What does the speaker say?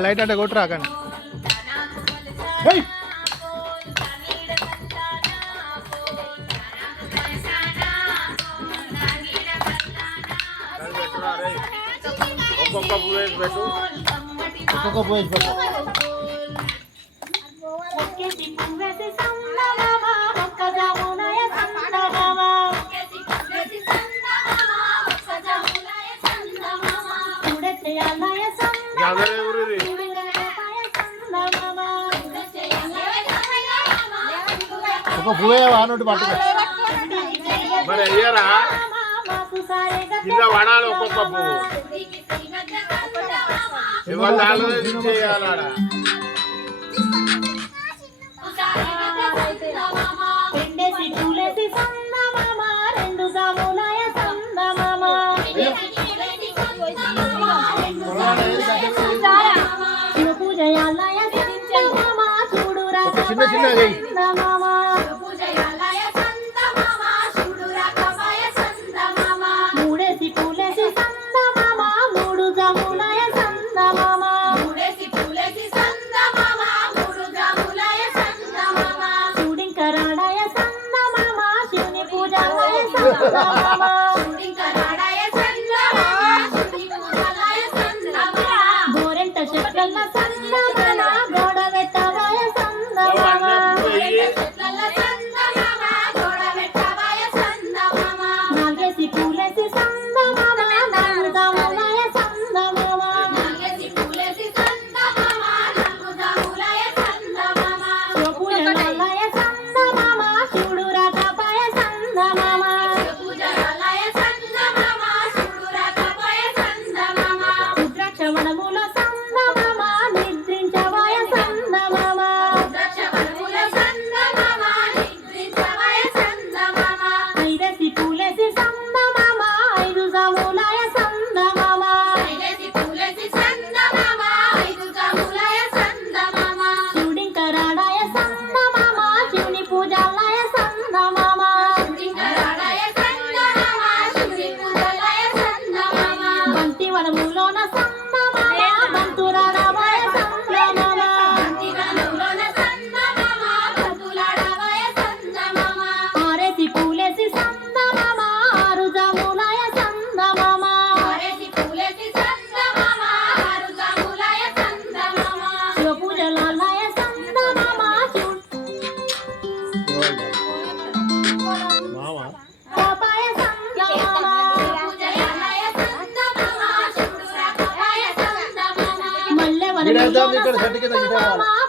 Light అంటే కొట్టురా కానీ ఒక్కొక్క పువ్వు వేసి పెట్టు. ఒక పువ్వే వానోటి పట్టుకో మరి అయ్యారా కింద పడాలి ఒక్కొక్క పువ్వు ఇవాళ చేయాలడా చిన్న చిన్న గోరెంట చెట్ల సందమామ గోడ పెట్టవాయ సందమామ నాగేసి పూలేసి సందమామ నలుదాములాయ సందమామ పూజలాయ సందమామ శివుడు రాకపాయ సందమామ రుద్రాక్షవనముల సందమామ నిద్రించవాయ సందమామ ఐరసి పూలేసి సందమామ ఐదు జాములాయ సందమామ శివుడింకరాడాయ సందమామ శివుని పూజాలయ సందమామ బంతి వనములోన సందమామ బంతురాడవాయ సందమామ ఆరేసి పూలేసి సందమామ ఆరు జాములాయ సందమామ శివ పూజలాలయ సందమామ మామ శివపాయ సందమామ మల్లె ఇక్కడ వనములోన చెట్టు కింద గిటార్ సందమామ